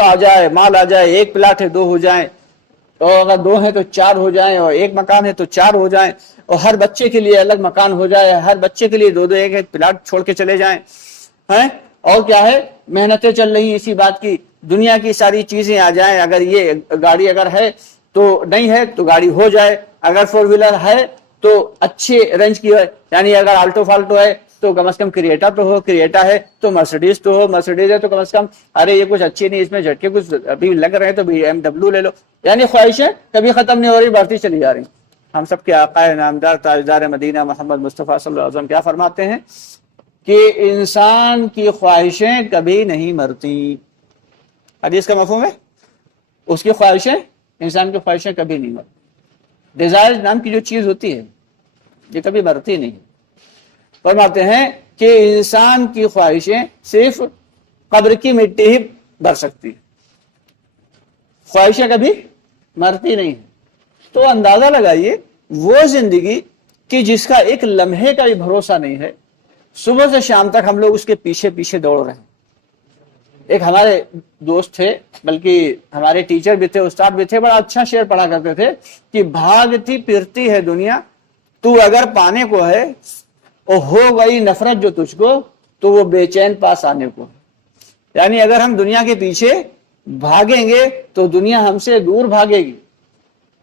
آ جائے، مال آ جائے، ایک پلاٹ ہے 2 ہو جائیں، اور اگر 2 ہیں تو 4 ہو جائیں، اور ایک مکان ہے تو 4 ہو جائیں، اور ہر بچے کے لیے الگ مکان ہو جائے، ہر بچے کے لیے 2 ایک پلاٹ چھوڑ کے چلے جائیں ہیں۔ اور کیا ہے، محنتیں چل رہی ہیں اسی بات کی، دنیا کی ساری چیزیں آ جائیں، اگر یہ گاڑی اگر ہے تو نہیں ہے تو گاڑی ہو جائے، اگر 4 ویلر ہے تو اچھے رینج کی ہے، یعنی اگر آلٹو فالٹو ہے تو کم از کم کریٹا تو ہو، کریٹا ہے تو مرسیڈیز تو ہو، مرسیڈیز ہے تو کم از کم ارے یہ کچھ اچھی نہیں، اس میں جھٹکے کچھ ابھی لگ رہے ہیں تو BMW لے لو۔ یعنی خواہشیں کبھی ختم نہیں ہو رہی، بڑھتی چلی جا رہی۔ ہم سب کے آقا نامدار تاجدار مدینہ محمد مصطفیٰ صلی اللہ علیہ وسلم کیا فرماتے ہیں کہ انسان کی خواہشیں کبھی نہیں مرتی۔ حدیث کا مفہوم ہے، اس کی خواہشیں، انسان کی خواہشیں کبھی نہیں مرتی۔ ڈیزائر نام کی جو چیز ہوتی ہے یہ کبھی مرتی نہیں۔ فرماتے ہیں کہ انسان کی خواہشیں صرف قبر کی مٹی ہی بھر سکتی، خواہشیں کبھی مرتی نہیں۔ تو اندازہ لگائیے وہ زندگی کہ جس کا ایک لمحے کا بھی بھروسہ نہیں ہے، صبح سے شام تک ہم لوگ اس کے پیچھے پیچھے دوڑ رہے ہیں۔ ایک ہمارے دوست تھے، بلکہ ہمارے ٹیچر بھی تھے، استاد بھی تھے، بڑا اچھا شعر پڑھا کرتے تھے کہ بھاگتی پھرتی ہے دنیا تو اگر پانے کو ہے، اور ہو گئی نفرت جو تجھ کو تو وہ بے چین پاس آنے کو۔ یعنی اگر ہم دنیا کے پیچھے بھاگیں گے تو دنیا ہم سے دور بھاگے گی،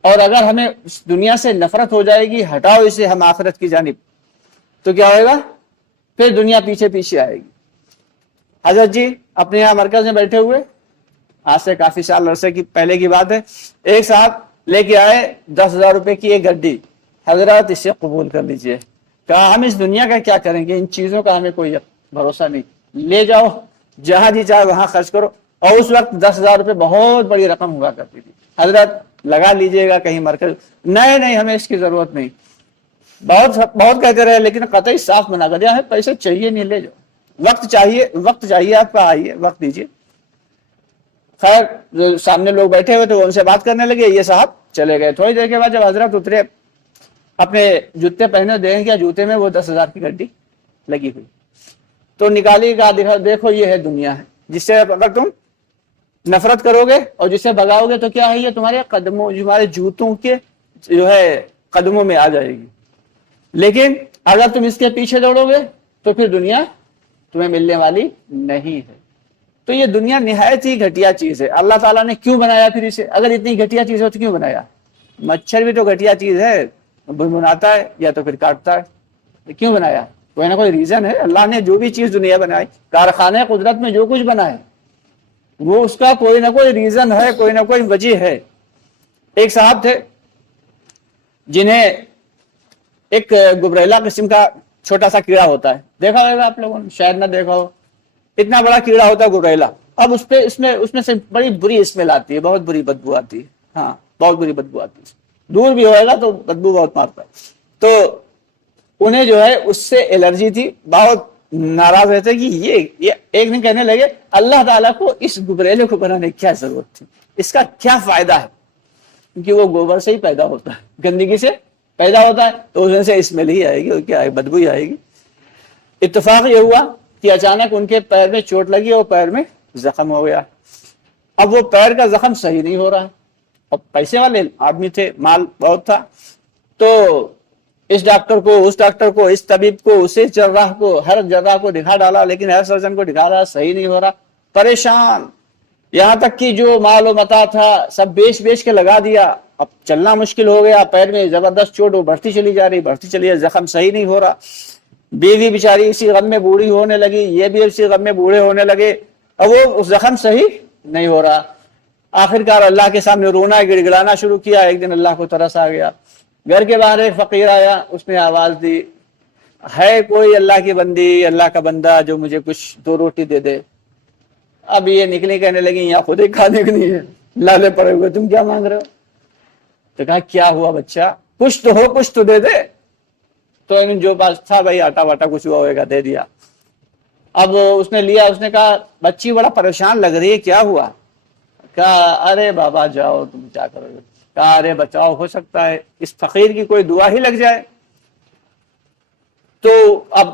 اور اگر ہمیں دنیا سے نفرت ہو جائے گی، ہٹاؤ اسے ہم آخرت کی جانب، تو کیا ہوئے گا، پھر دنیا پیچھے پیچھے آئے گی۔ حضرت جی اپنے یہاں مرکز میں بیٹھے ہوئے، آج سے کافی سال عرصے کی پہلے کی بات ہے، ایک صاحب لے کے آئے 10,000 روپے کی ایک گڈی، حضرات اسے قبول کر لیجئے۔ کہا ہم اس دنیا کا کیا کریں گے، ان چیزوں کا ہمیں کوئی بھروسہ نہیں، لے جاؤ جہاں جی چاہے وہاں خرچ کرو۔ اور اس وقت 10,000 روپے بہت بڑی رقم ہوا کرتی تھی۔ حضرت لگا لیجئے گا کہیں مرکز، نہیں ہمیں اس کی ضرورت نہیں۔ بہت کہتے رہے، لیکن قطعی صاف منع کر دیا، ہمیں پیسے چاہیے نہیں، لے جاؤ، وقت چاہیے آپ کا، آئیے وقت دیجیے۔ خیر جو سامنے لوگ بیٹھے ہوئے تھے وہ ان سے بات کرنے لگے، یہ صاحب چلے گئے۔ تھوڑی دیر کے بعد جب حضرت اترے، اپنے جوتے پہنے، دیکھیں کیا جوتے میں وہ 10,000 کی گڈی لگی ہوئی، تو نکالی، کہا دیکھو یہ ہے دنیا ہے، جس سے اگر تم نفرت کرو گے اور جسے بھگاؤ گے تو کیا ہے، یہ تمہارے قدموں، تمہارے جوتوں کے جو ہے قدموں میں آ جائے گی، لیکن اگر تم اس کے پیچھے دوڑو گے تو پھر دنیا تمہیں ملنے والی نہیں ہے۔ تو یہ دنیا نہایت ہی گھٹیا چیز ہے۔ اللہ تعالیٰ نے کیوں بنایا پھر اسے؟ اگر اتنی گھٹیا چیز ہو تو کیوں بنایا؟ مچھر بھی تو گھٹیا چیز ہے، بناتا ہے یا تو پھر کاٹتا ہے، کیوں بنایا؟ کوئی نہ کوئی ریزن ہے۔ اللہ نے جو بھی چیز دنیا بنائی، کارخانے قدرت میں جو کچھ بنا ہے وہ اس کا کوئی نہ کوئی ریزن ہے، کوئی نہ کوئی وجہ ہے۔ ایک صاحب تھے جنہیں ایک گبریلا قسم کا چھوٹا سا کیڑا ہوتا ہے، دیکھا ہوگا آپ لوگوں نے، شاید نہ دیکھا ہو، اتنا بڑا کیڑا ہوتا ہے گبریلا۔ اب اس میں سے بڑی بری اسمیل آتی ہے، بہت بری بدبو آتی ہے، ہاں بہت بری بدبو آتی ہے، دور بھی ہوئے گا تو بدبو بہت مارتا ہے۔ تو انہیں جو ہے اس سے الرجی تھی، بہت ناراض رہتے کہ یہ ایک دن کہنے لگے اللہ تعالیٰ کو اس گبریلے کو بنانے کی کیا ضرورت تھی، اس کا کیا فائدہ ہے، کیونکہ وہ گوبر سے ہی پیدا ہوتا ہے، گندگی سے پیدا ہوتا ہے، تو اس میں سے اسمیل ہی آئے گی اور کیا ہے، بدبو ہی آئے گی۔ اتفاق یہ ہوا کہ اچانک ان کے پیر میں چوٹ لگی اور پیر میں زخم ہو گیا۔ اب وہ پیر کا زخم صحیح نہیں ہو رہا، اب پیسے والے آدمی تھے، مال بہت تھا، تو اس ڈاکٹر کو، اس ڈاکٹر کو، اس طبیب کو، اسے جراح کو، ہر جراح کو دکھا ڈالا، لیکن ہر سرجن کو دکھا رہا، صحیح نہیں ہو رہا، پریشان، یہاں تک کہ جو مال و متاع تھا سب بیچ کے لگا دیا، اب چلنا مشکل ہو گیا، پیر میں زبردست چوٹ، وہ بڑھتی چلی جا رہی، زخم صحیح نہیں ہو رہا۔ بیوی بیچاری اسی غم میں بوڑھی ہونے لگی، یہ بھی اسی غم میں بوڑھے ہونے لگے، اب وہ زخم صحیح نہیں ہو رہا۔ آخرکار اللہ کے سامنے رونا گڑ گڑانا شروع کیا۔ ایک دن اللہ کو ترس آ گیا، گھر کے باہر ایک فقیر آیا، اس نے آواز دی، ہے کوئی اللہ کی بندی، اللہ کا بندہ جو مجھے کچھ 2 روٹی دے دے؟ اب یہ نکلی، کہنے لگی یہاں خود ہی کھانے کی نہیں ہے، لالے پڑے ہوئے، تم کیا مانگ رہے ہو؟ تو کہا کیا ہوا بچہ، کچھ تو ہو، کچھ تو دے دے۔ تو جو پاس تھا بھائی آٹا واٹا کچھ ہوا ہوئے گا، دے دیا۔ اب اس نے لیا، اس نے کہا بچی بڑا پریشان لگ رہی ہے، کیا ہوا؟ کہا ارے بابا جاؤ، تم کیا کرو گے؟ کہا ارے بچاؤ، ہو سکتا ہے اس فقیر کی کوئی دعا ہی لگ جائے۔ تو اب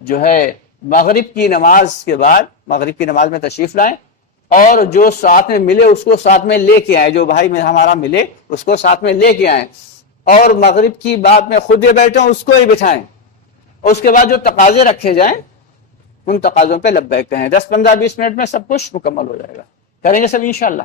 جو ہے مغرب کی نماز کے بعد مغرب کی نماز میں تشریف لائیں، اور جو ساتھ میں ملے اس کو ساتھ میں لے کے آئیں، جو بھائی میں ہمارا ملے اس کو ساتھ میں لے کے آئیں، اور مغرب کی بات میں خود یہ بیٹھے اس کو ہی بٹھائیں۔ اس کے بعد جو تقاضے رکھے جائیں ان تقاضوں پہ لبیک کہیں۔ 10 15 20 منٹ میں سب کچھ مکمل ہو جائے گا، کریں گے سب انشاءاللہ۔